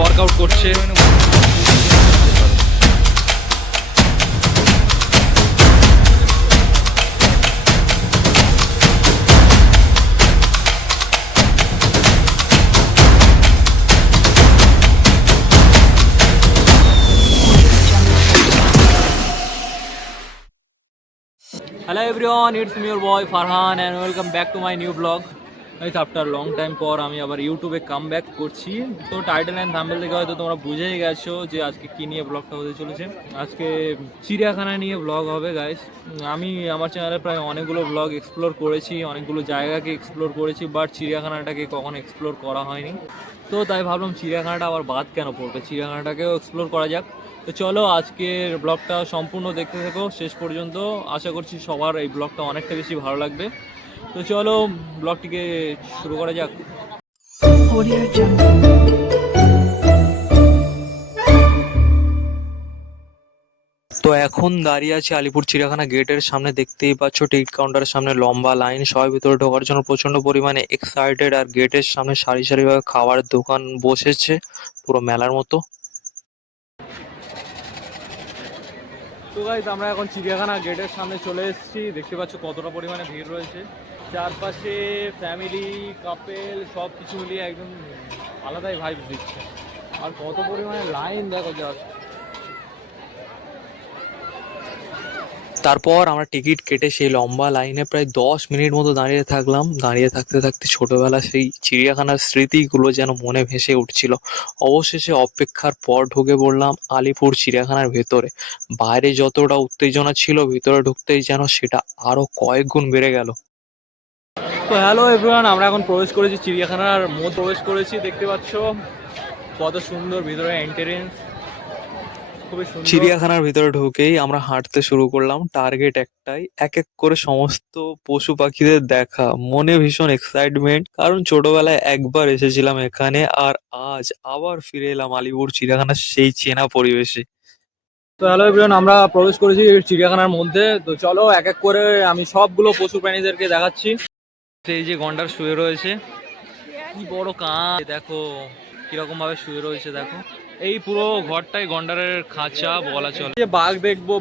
Workout করছে। Hello everyone, it's me your boy Farhan and welcome back to my new vlog. Guys, after a long time পর আমি আবার ইউটিউবে come back করছি। তো title and thumbnail দেখে হয়তো তোমরা বুঝেই গেছো যে আজকে কী নিয়ে ব্লগটা হতে চলেছে। আজকে চিড়িয়াখানা নিয়ে ব্লগ হবে গাইস। আমি আমার চ্যানেলে প্রায় অনেকগুলো ব্লগ এক্সপ্লোর করেছি, অনেকগুলো জায়গাকে এক্সপ্লোর করেছি, বাট চিড়িয়াখানাটাকে কখনো এক্সপ্লোর করা হয়নি। তো তাই ভাবলাম চিড়িয়াখানাটা আবার বাদ কেন পড়বে, চিড়িয়াখানাটাকেও এক্সপ্লোর করা যাক। তো চলো আজকের ব্লগটা সম্পূর্ণ দেখতে থাকো শেষ পর্যন্ত। আশা করছি সবার এই ব্লগটা অনেকটা বেশি ভালো লাগবে। তো চলো ব্লগটিকে শুরু করা যাক। তো এখন দাঁড়িয়ে আছি আলিপুর চিড়িয়াখানা গেটের সামনে। দেখতেই পাচ্ছ টিকিট কাউন্টারের সামনে লম্বা লাইন, সবাই ভিতরে ঢোকার জন্য প্রচন্ড পরিমাণে এক্সাইটেড। আর গেটের সামনে সারি সারিভাবে খাবারের দোকান বসেছে পুরো মেলার মতো। তো গাইস আমরা এখন চিড়িয়াখানা গেটের সামনে চলে এসেছি। দেখতে পাচ্ছ কতটা পরিমাণে ভিড় রয়েছে, চারপাশে ফ্যামিলি কাপেল সব কিছু মিলিয়ে একদম আলাদাই ভাইব দিচ্ছে। আর কত পরিমাণে লাইন দেখো জাস্ট। তারপর আমরা টিকিট কেটে সেই লম্বা লাইনে প্রায় 10 মিনিট মতো দাঁড়িয়ে থাকলাম। দাঁড়িয়ে থাকতে থাকতে ছোটবেলা সেই চিড়িয়াখানার স্মৃতিগুলো যেন মনে ভেসে উঠছিল। অবশেষে অপেক্ষার পর ঢুকে পড়লাম আলিপুর চিড়িয়াখানার ভেতরে। বাইরে যতটা উত্তেজনা ছিল, ভিতরে ঢুকতেই যেন সেটা আরো কয়েক গুণ বেড়ে গেল। তো হ্যালো এভরিওয়ান, আমরা এখন প্রবেশ করেছি চিড়িয়াখানার মধ্যে প্রবেশ করেছি। দেখতে পাচ্ছ কত সুন্দর ভিতরে এন্ট্রেন্স, খুবই সুন্দর। চিড়িয়াখানার ভিতরে ঢুকেই আমরা হাঁটতে শুরু করলাম। টার্গেট একটাই, এক এক করে সমস্ত পশু পাখিদের দেখা। মনে ভীষণ এক্সাইটমেন্ট, কারণ ছোটবেলায় একবার এসেছিলাম এখানে, আর আজ আবার ফিরে এলাম আলিপুর চিড়িয়াখানার সেই চেনা পরিবেশে। তো হ্যালো এভরিওয়ান, আমরা প্রবেশ করেছি চিড়িয়াখানার মধ্যে। তো চলো এক এক করে আমি সবগুলো পশু প্রাণীদেরকে দেখাচ্ছি। এই যে গন্ডার শুয়ে রয়েছে, কি বড় কান দেখো, কিরকম ভাবে শুয়ে রয়েছে দেখো। এই পুরো ঘরটাই গন্ডারের খাঁচা বলা চলে। যে বাঘ দেখবো,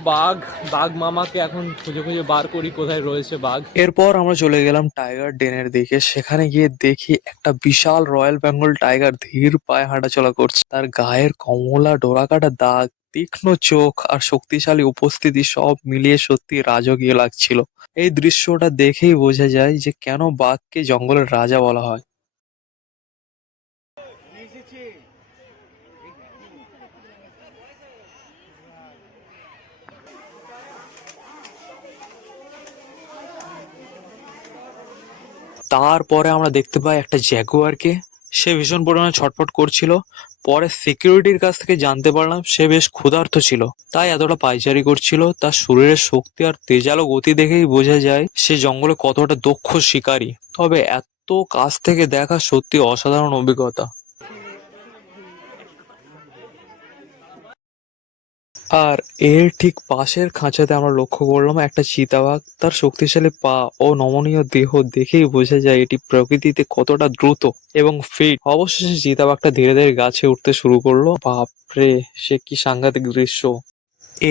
বাঘ মামাকে এখন খুঁজে খুঁজে বার করি কোথায় রয়েছে বাঘ। এরপর আমরা চলে গেলাম টাইগার ডেনের দিকে। সেখানে গিয়ে দেখি একটা বিশাল রয়্যাল বেঙ্গল টাইগার ধীর পায়ে হাঁটাচলা করছে। তার গায়ের কমলা ডোরাকাটা দাগ, তীক্ষ্ণ চোখ আর শক্তিশালী উপস্থিতি সব মিলিয়ে সত্যি রাজকীয় লাগছিল। এই দৃশ্যটা দেখেই বোঝা যায় যে কেন বাঘকে জঙ্গলের রাজা বলা হয়। তারপরে আমরা দেখতে পাই একটা জ্যাগুয়ারকে। সে ভীষণ পরিমাণে ছটফট করছিল। পরে সিকিউরিটির কাছ থেকে জানতে পারলাম সে বেশ ক্ষুধার্ত ছিল, তাই এতটা পায়চারি করছিল। তার শরীরের শক্তি আর তেজালো গতি দেখেই বোঝা যায় সে জঙ্গলে কতটা দক্ষ শিকারী। তবে এত কাছ থেকে দেখা সত্যি অসাধারণ অভিজ্ঞতা। আর এর ঠিক পাশের খাঁচাতে আমরা লক্ষ্য করলাম একটা চিতাবাঘ। তার শক্তিশালী পা ও নমনীয় দেহ দেখেই বোঝা যায় এটি প্রকৃতিতে কতটা দ্রুত এবং ফিট। অবশেষে চিতাবাঘটা ধীরে ধীরে গাছে উঠতে শুরু করলো। বাপরে, সে কি সাংঘাতিক দৃশ্য!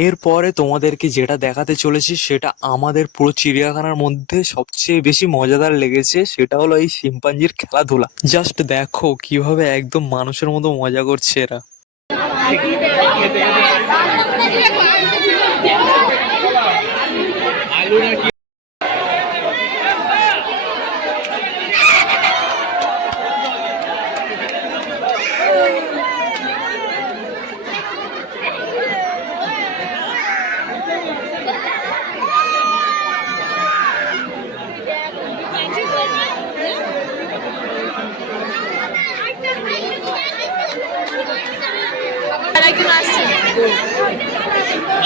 এরপরে তোমাদেরকে যেটা দেখাতে চলেছি সেটা আমাদের পুরো চিড়িয়াখানার মধ্যে সবচেয়ে বেশি মজাদার লেগেছে। সেটা হলো এই শিম্পাঞ্জির খেলাধুলা। জাস্ট দেখো কিভাবে একদম মানুষের মতো মজা করছে এরা।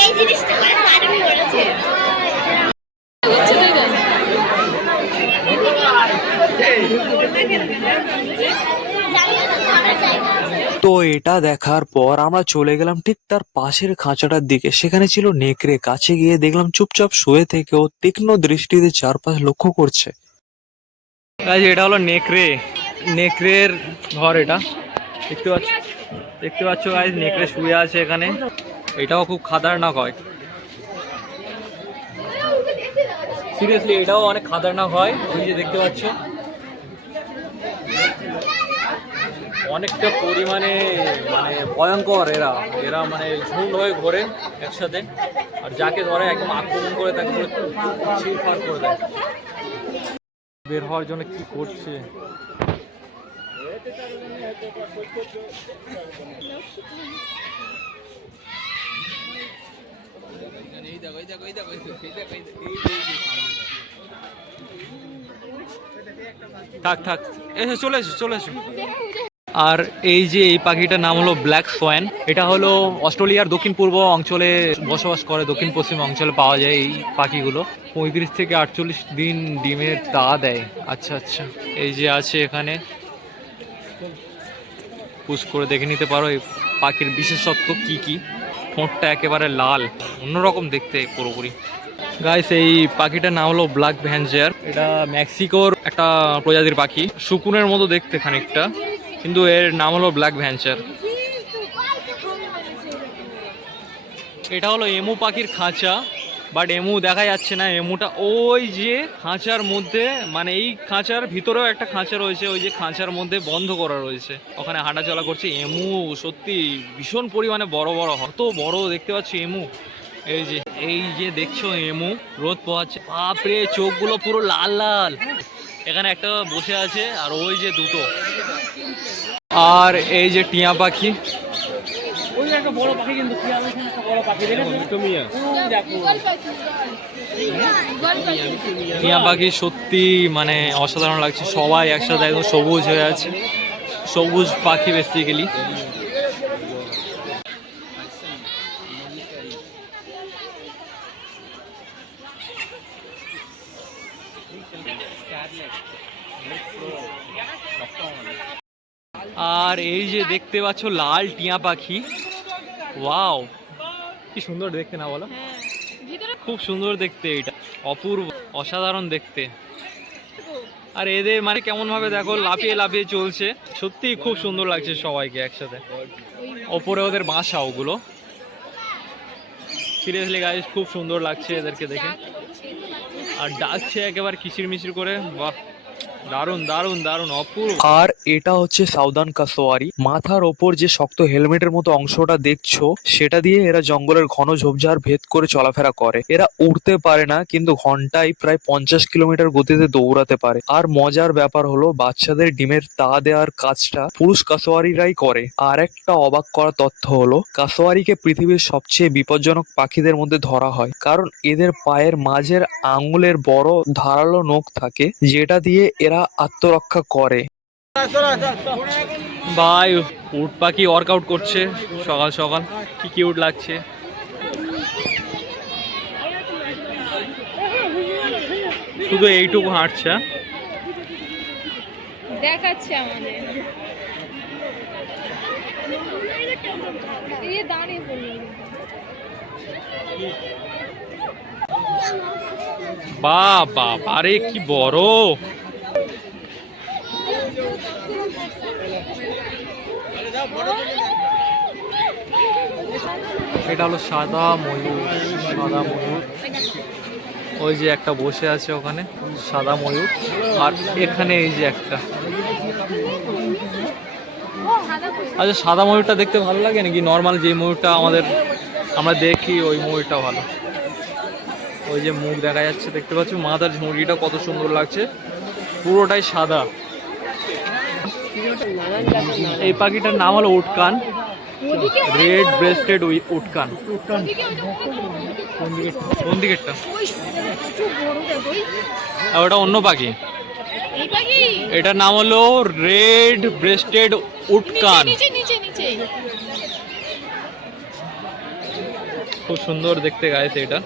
এই জিনিসটা ম্যাডামই বলেছে। তো এটা দেখার পর আমরা চলে গেলাম ঠিক তার পাশের খাঁচাটার দিকে। সেখানে ছিল নেকড়ে। কাছে গিয়ে দেখলাম চুপচাপ শুয়ে থেকেও তীক্ষ্ণ দৃষ্টিতে চারপাশ লক্ষ্য করছে। এটা হলো নেকড়ে, নেকড়ের ঘর এটা। দেখতে পাচ্ছ, দেখতে পাচ্ছ গাইজ, নেকড়ে শুয়ে আছে এখানে। এটাও খুব খাতারনাক হয়, সিরিয়াসলি এটাও অনেক খাতারনাক হয়। ওই যে দেখতে পাচ্ছ অনেকটা পরিমাণে মানে ভয়ঙ্কর এরা। এরা মানে ঝুন্ড হয়ে ঘোরে একসাথে, আর যাকে ধরে একদম আক্রমণ করে তাকে ছিঁড়ফাড় করে দেয়। বের হওয়ার জন্য কি করছে? থাক থাক, এসে চলে এসো, চলে এসো। আর এই যে এই পাখিটার নাম হলো ব্ল্যাক সোয়ান। এটা হলো অস্ট্রেলিয়ার দক্ষিণ পূর্ব অঞ্চলে বসবাস করে, দক্ষিণ পশ্চিম অঞ্চলে পাওয়া যায় এই পাখিগুলো। 35 থেকে 48 দিন ডিমের তা দেয়। আচ্ছা আচ্ছা, এই যে আছে এখানে, পুশ করে দেখে নিতে পারো এই পাখির বিশেষত্ব কি কি। ঠোঁটটা একেবারে লাল, অন্যরকম দেখতে পুরোপুরি। গাইস, এই পাখিটার নাম হলো ব্ল্যাক ভ্যানজার। এটা মেক্সিকোর একটা প্রজাতির পাখি, শকুনের মতো দেখতে খানিকটা, কিন্তু এর নাম হলো ব্ল্যাক ভ্যানচার। এটা হলো এমু পাখির খাঁচা, বাট এমু দেখা যাচ্ছে না। এমুটা ওই যে খাঁচার মধ্যে, মানে এই খাঁচার ভিতরেও একটা খাঁচা রয়েছে, ওই যে খাঁচার মধ্যে বন্ধ করা রয়েছে, ওখানে হাঁটাচলা করছে। এমু সত্যি ভীষণ পরিমাণে বড় বড়, কত বড় দেখতে পাচ্ছি এমু। এই যে দেখছো এমু রোদ পোহাচ্ছে, বাপরে চোখগুলো পুরো লাল লাল। এখানে একটা বসে আছে, আর ওই যে দুটো। আর এই যে টিয়া পাখি, ওই একটা বড় পাখি, কিন্তু একটা বড় পাখি টিয়া পাখি সত্যি মানে অসাধারণ লাগছে। সবাই একসাথে একদম সবুজ হয়ে আছে, সবুজ পাখি বেসিক্যালি। আর এই যে দেখতে পাচ্ছ লাল টিয়া পাখি, ওয়াও কি সুন্দর দেখতে না বলো? খুব সুন্দর দেখতে, এটা অপূর্ব, অসাধারণ দেখতে। আর এদের মানে কেমন ভাবে দেখো লাফিয়ে লাফিয়ে চলছে, সত্যি খুব সুন্দর লাগছে সবাইকে একসাথে। ওপরে ওদের বাসা ওগুলো, সিরিয়াসলি গাইস খুব সুন্দর লাগছে এদেরকে দেখে। আর ডাকছে একেবারে কিচিরমিচির করে, বাহ দারুন দারুন দারুন, অপূর্ব। আর এটা হচ্ছে সাউদার্ন কাসোয়ারি। মাথার ওপর যে শক্ত হেলমেটের মতো অংশটা দেখছো, সেটা দিয়ে এরা জঙ্গলের ঘন ঝোপঝাড় ভেদ করে চলাফেরা করে। এরা উড়তে পারে না, কিন্তু ঘন্টায় প্রায় 50 কিলোমিটার গতিতে দৌড়াতে পারে। আর মজার ব্যাপার হলো, বাচ্চাদের ডিমের তা দেওয়ার কাজটা পুরুষ কাসোয়ারিরাই করে। আর একটা অবাক করা তথ্য হলো, কাসোয়ারিকে পৃথিবীর সবচেয়ে বিপজ্জনক পাখিদের মধ্যে ধরা হয়, কারণ এদের পায়ের মাঝের আঙুলের বড় ধারালো নখ থাকে, যেটা দিয়ে এরা আত্মরক্ষা করে। ভাই, উট পাখি ওয়ার্কআউট করছে সকাল সকাল, কি কিউট লাগছে। শুধু এইটুকু হাঁটছে, দেখাচ্ছে আমাদের। এই দাঁড়িয়ে পড়লো, বাবা আরে কি বড়। এটা হলো সাদা ময়ূর, সাদা ময়ূর। ওই যে একটা বসে আছে ওখানে, সাদা ময়ূর। আর এখানে এই যে একটা, আচ্ছা সাদা ময়ূরটা দেখতে ভালো লাগে নাকি নর্মাল যে ময়ূরটা আমরা দেখি ওই ময়ূরটা ভালো? ওই যে মুখ দেখা যাচ্ছে, দেখতে পাচ্ছ মাথার ঝুঁড়িটা কত সুন্দর লাগছে, পুরোটাই সাদা। এই পাখিটার নাম হলো উটকান, রেড ব্রেস্টেড উটকান। কোন দিকেরটা? ওটা অন্য পাখি, এটার নাম হলো রেড ব্রেস্টেড উটকান। খুব সুন্দর দেখতে গাইছে এটা।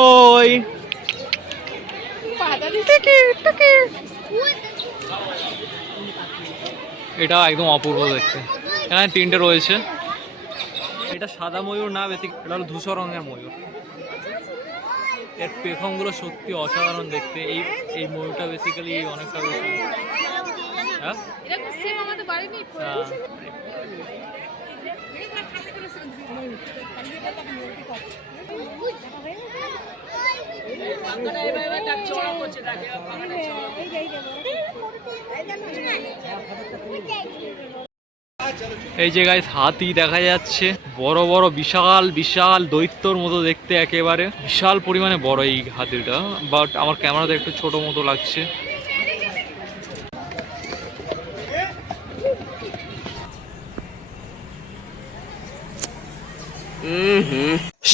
ওই এটা একদম অপূর্ব দেখতে। এখানে তিনটে রয়েছে। এটা সাদা ময়ূর না, বেশি এটা হলো ধূসর রঙের ময়ূর। এর পেখমগুলো সত্যি অসাধারণ দেখতে। এই ময়ূরটা বেসিক্যালি অনেকটা বেশি। হ্যাঁ, এরকম সেম আমাদের বাড়িতে হ্যাঁ। এই যে গাইস হাতি দেখা যাচ্ছে, বড় বড় বিশাল বিশাল দৈত্যর মতো দেখতে, একেবারে বিশাল পরিমাণে বড় এই হাতিটা, বাট আমার ক্যামেরাতে একটু ছোট মতো লাগছে।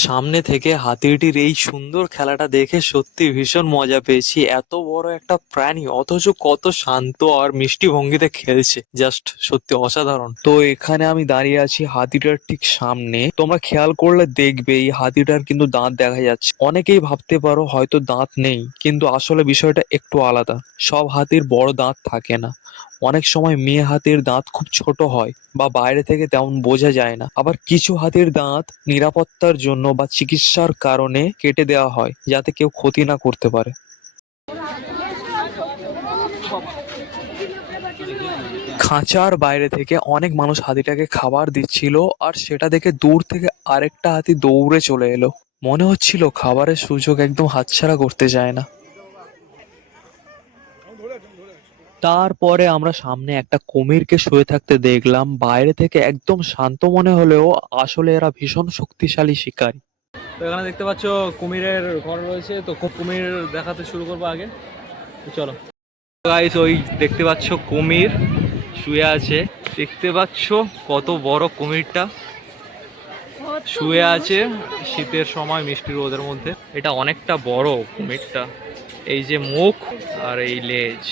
সামনে থেকে হাতিটির এই সুন্দর খেলাটা দেখে সত্যি ভীষণ মজা পেয়েছি। এত বড় একটা প্রাণী অথচ কত শান্ত আর মিষ্টি ভঙ্গিতে খেলছে, জাস্ট সত্যি অসাধারণ। তো এখানে আমি দাঁড়িয়ে আছি হাতিটার ঠিক সামনে। তোমরা খেয়াল করলে দেখবে এই হাতিটার কিন্তু দাঁত দেখা যাচ্ছে। অনেকেই ভাবতে পারো হয়তো দাঁত নেই, কিন্তু আসলে বিষয়টা একটু আলাদা। সব হাতির বড় দাঁত থাকে না। অনেক সময় মেয়ে হাতির দাঁত খুব ছোট হয় বা বাইরে থেকে তেমন বোঝা যায় না। আবার কিছু হাতির দাঁত নিরাপত্তার জন্য বা চিকিৎসার কারণে কেটে দেওয়া হয়, যাতে কেউ ক্ষতি না করতে পারে। খাঁচার বাইরে থেকে অনেক মানুষ হাতিটাকে খাবার দিচ্ছিল, আর সেটা দেখে দূর থেকে আরেকটা হাতি দৌড়ে চলে এলো। মনে হচ্ছিল খাবারের সুযোগ একদম হাতছাড়া করতে চায় না। তারপরে আমরা সামনে একটা কুমিরকে শুয়ে থাকতে দেখলাম। বাইরে থেকে একদম শান্ত মনে হলেও আসলে এরা ভীষণ শক্তিশালী শিকারী। তো এখানে দেখতে পাচ্ছ কুমিরের ঘর রয়েছে, তো কুমির দেখাতে শুরু করবো আগে। তো চলো গাইস, ওই দেখতে পাচ্ছ কুমির শুয়ে আছে। দেখতে পাচ্ছ কত বড় কুমিরটা শুয়ে আছে শীতের সময় মিষ্টি রোদের মধ্যে। এটা অনেকটা বড় কুমিরটা। এই যে মুখ আর এই লেজ,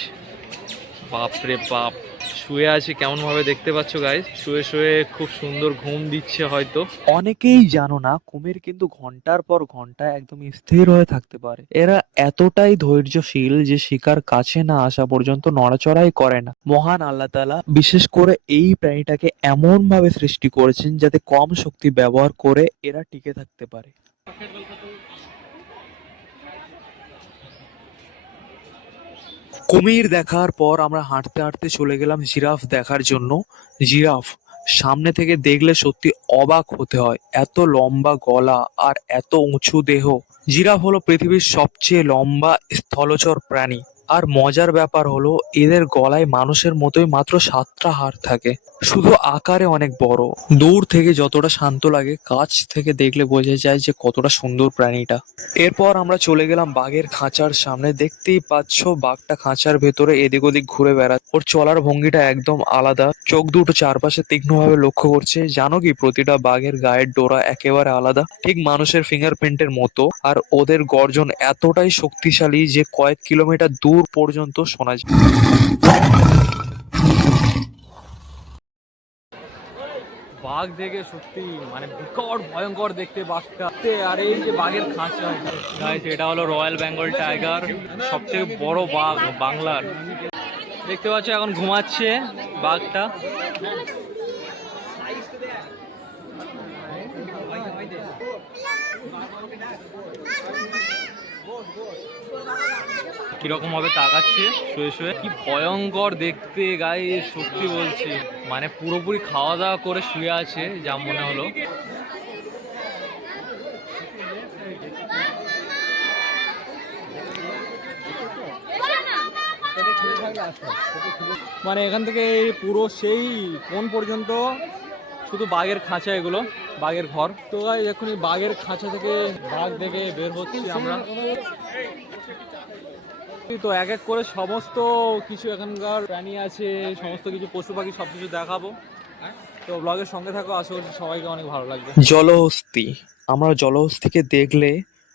বাপরে বাপ। শুয়ে আছে কেমন ভাবে দেখতে পাচ্ছ গাইস, শুয়ে শুয়ে খুব সুন্দর ঘুম দিচ্ছে হয়তো। অনেকেই জানো না কুমির কিন্তু ঘন্টার পর ঘন্টা একদম স্থির হয়ে থাকতে পারে। এরা এতটাই ধৈর্যশীল যে শিকার কাছে না আসা পর্যন্ত নড়াচড়াই করে না। মহান আল্লাহ তাআলা বিশেষ করে এই প্রাণীটাকে এমন ভাবে সৃষ্টি করেছেন যাতে কম শক্তি ব্যবহার করে এরা টিকে থাকতে পারে। কুমির দেখার পর আমরা হাঁটতে হাঁটতে চলে গেলাম জিরাফ দেখার জন্য। জিরাফ সামনে থেকে দেখলে সত্যি অবাক হতে হয়, এত লম্বা গলা আর এত উঁচু দেহ। জিরাফ হলো পৃথিবীর সবচেয়ে লম্বা স্থলচর প্রাণী। আর মজার ব্যাপার হলো এদের গলায় মানুষের মতোই মাত্র 7টা হাড় থাকে, শুধু আকারে অনেক বড়। দূর থেকে যতটা শান্ত লাগে, কাছ থেকে দেখলে বোঝা যায় যে কতটা সুন্দর প্রাণীটা। এরপর আমরা চলে গেলাম বাঘের খাঁচার সামনে। দেখতেই পাচ্ছ বাঘটা খাঁচার ভেতরে এদিক ওদিক ঘুরে বেড়াচ্ছে। ওর চলার ভঙ্গিটা একদম আলাদা, চোখ দুটো চারপাশে তীক্ষ্ণভাবে লক্ষ্য করছে। জানো কি, প্রতিটা বাঘের গায়ের ডোরা একেবারে আলাদা, ঠিক মানুষের ফিঙ্গারপ্রিন্টের মতো। আর ওদের গর্জন এতটাই শক্তিশালী যে কয়েক কিলোমিটার দূর পর্যন্ত শোনা যায়। বাঘ দেখে সত্যি মানে বিকট ভয়ঙ্কর দেখতে বাঘটা। আর এই যে বাঘের খাঁচা, গাইস এটা হলো রয়্যাল বেঙ্গল টাইগার, সবথেকে বড় বাঘ বাংলার। দেখতে পাচ্ছ এখন ঘুমাচ্ছে বাঘটা। কিরকম ভাবে তাকাচ্ছে শুয়ে শুয়ে, কি ভয়ঙ্কর দেখতে গাইস, সত্যি বলছি। মানে পুরোপুরি খাওয়া দাওয়া করে শুয়ে আছে যা মনে হলো। মানে এখান থেকে পুরো সেই কোন পর্যন্ত শুধু বাঘের খাঁচা, এগুলো বাঘের ঘর। তো গাইস এখনই বাঘের খাঁচা থেকে বাঘ দেখে বের হচ্ছি আমরা। তো এক এক করে সমস্ত কিছু এখানকার প্রাণী আছে, সমস্ত কিছু পশু পাখি সবকিছু দেখাবো। তো ব্লগের সঙ্গে থাকো, আশা করছি সবাইকে অনেক ভালো লাগবে। জলহস্তী, আমরা জলহস্তীকে দেখলে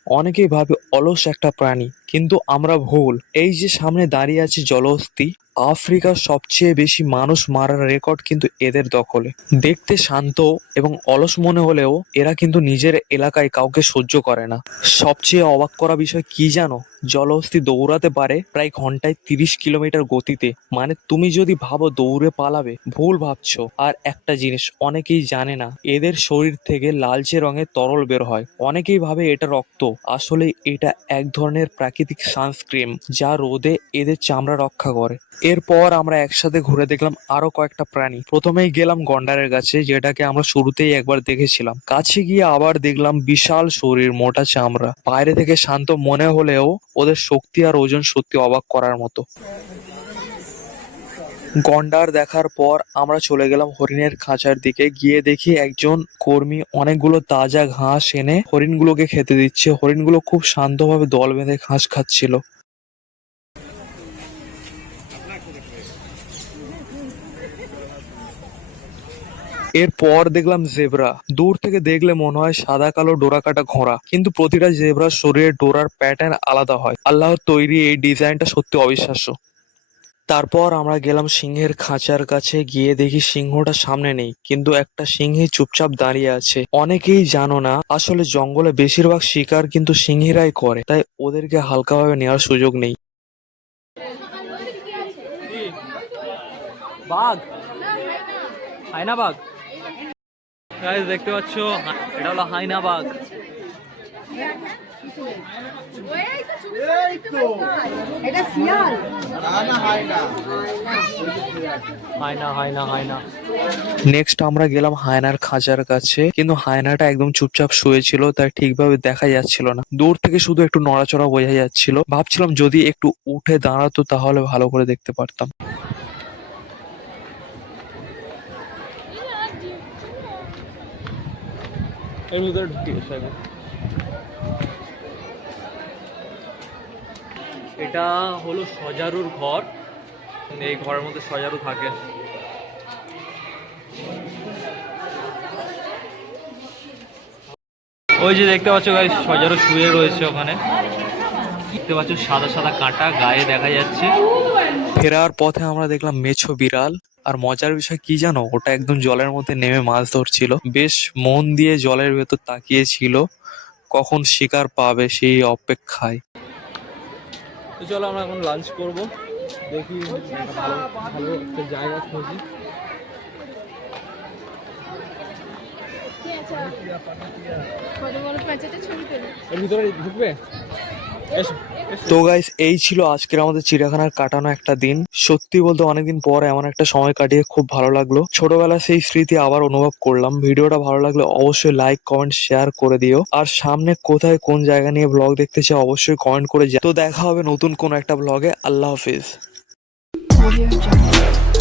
অনেকেই ভাবে অলস একটা প্রাণী, কিন্তু আমরা ভুল। এই যে সামনে দাঁড়িয়ে আছে জলহস্তী, আফ্রিকার সবচেয়ে বেশি মানুষ মারার রেকর্ড কিন্তু এদের দখলে। দেখতে শান্ত এবং অলস মনে হলেও এরা কিন্তু নিজের এলাকায় কাউকে সহ্য করে না। সবচেয়ে অবাক করা বিষয় কি জানো? জলহস্তী দৌড়াতে পারে প্রায় ঘন্টায় 30 কিলোমিটার গতিতে। মানে তুমি যদি ভাবো দৌড়ে পালাবে, ভুল ভাবছো। আর একটা জিনিস অনেকেই জানে না, এদের শরীর থেকে লালচে রঙের তরল বের হয়। অনেকেই ভাবে এটা রক্ত, আসলে এটা এক ধরনের প্রাকৃতিক সানস্ক্রিন যা রোদে এদের চামড়া রক্ষা করে। এরপর আমরা একসাথে ঘুরে দেখলাম আরো কয়েকটা প্রাণী। প্রথমেই গেলাম গন্ডারের কাছে, যেটাকে আমরা শুরুতেই একবার দেখেছিলাম। কাছে গিয়ে আবার দেখলাম বিশাল শরীর, মোটা চামড়া। বাইরে থেকে শান্ত মনে হলেও ওদের শক্তি আর ওজন সত্যি অবাক করার মতো। গন্ডার দেখার পর আমরা চলে গেলাম হরিণের খাঁচার দিকে। গিয়ে দেখি একজন কর্মী অনেকগুলো তাজা ঘাস এনে হরিণগুলোকে খেতে দিচ্ছে। হরিণগুলো খুব শান্তভাবে দল বেঁধে ঘাস খাচ্ছিল। এরপর দেখলাম জেব্রা। দূর থেকে দেখলে মনে হয় সাদা কালো ডোরাকাটা ঘোড়া, কিন্তু প্রতিটা জেব্রার শরীরের ডোরার প্যাটার্ন আলাদা হয়। আল্লাহর তৈরি এই ডিজাইনটা সত্যি অবিশ্বাস্য। তারপর আমরা গেলাম সিংহের খাঁচার কাছে। গিয়ে দেখি সিংহটা সামনে নেই, কিন্তু একটা সিংহী চুপচাপ দাঁড়িয়ে আছে। অনেকেই জানো না, আসলে জঙ্গলে বেশিরভাগ শিকার কিন্তু সিংহীরাই করে, তাই ওদেরকে হালকাভাবে নেওয়ার সুযোগ নেই। বাঘ, হায়না বাঘ। গাইস দেখতে পাচ্ছ, এটা হলো হায়না বাঘ। এটা শিয়াল। হায়না হায়না হায়না। নেক্সট আমরা গেলাম হায়নার খাঁচার কাছে, কিন্তু হায়নাটা একদম চুপচাপ শুয়েছিল, তাই ঠিকভাবে দেখা যাচ্ছিল না। দূর থেকে শুধু একটু নড়াচড়া বোঝা যাচ্ছিল। ভাবছিলাম যদি একটু উঠে দাঁড়াতো তাহলে ভালো করে দেখতে পারতাম। এর ভিতরে ঢুকে গেছে আগে। এটা হলো সজারুর ঘর। এই ঘরের মধ্যে সজারু থাকে। ওই যে দেখতে পাচ্ছ গাইস, সজারু শুয়ে রয়েছে ওখানে। দেখতে পাচ্ছ সাদা সাদা কাঁটা গায়ে দেখা যাচ্ছে। ফেরার পথে আমরা দেখলাম মেছো বিড়াল। আর মজার বিষয় কি জানো, ওটা একদম জলের মধ্যে নেমে মাছ ধরছিল। বেশ মন দিয়ে জলের ভেতর তাকিয়েছিল, কখন শিকার পাবে সেই অপেক্ষায়। তো চলো আমরা এখন লাঞ্চ করব। দেখি ভালো ভালো একটা জায়গা খুঁজি। কত বড় প্যাঁচাতে ছবি তোলে। এর ভিতরে ঢুকবে? তো গাইস, এই ছিল আজকের আমাদের চিড়িয়াখানার কাটানো একটা দিন। সত্যি বলতে অনেকদিন পর এমন একটা সময় কাটিয়ে খুব ভালো লাগলো। ছোটবেলার সেই স্মৃতি আবার অনুভব করলাম। ভিডিওটা ভালো লাগলে অবশ্যই লাইক কমেন্ট শেয়ার করে দিও। আর সামনে কোথায় কোন জায়গা নিয়ে ব্লগ দেখতে চাও অবশ্যই কমেন্ট করে তো দেখা হবে নতুন কোন একটা ব্লগে। আল্লাহ হাফিজ। Audio Jungle.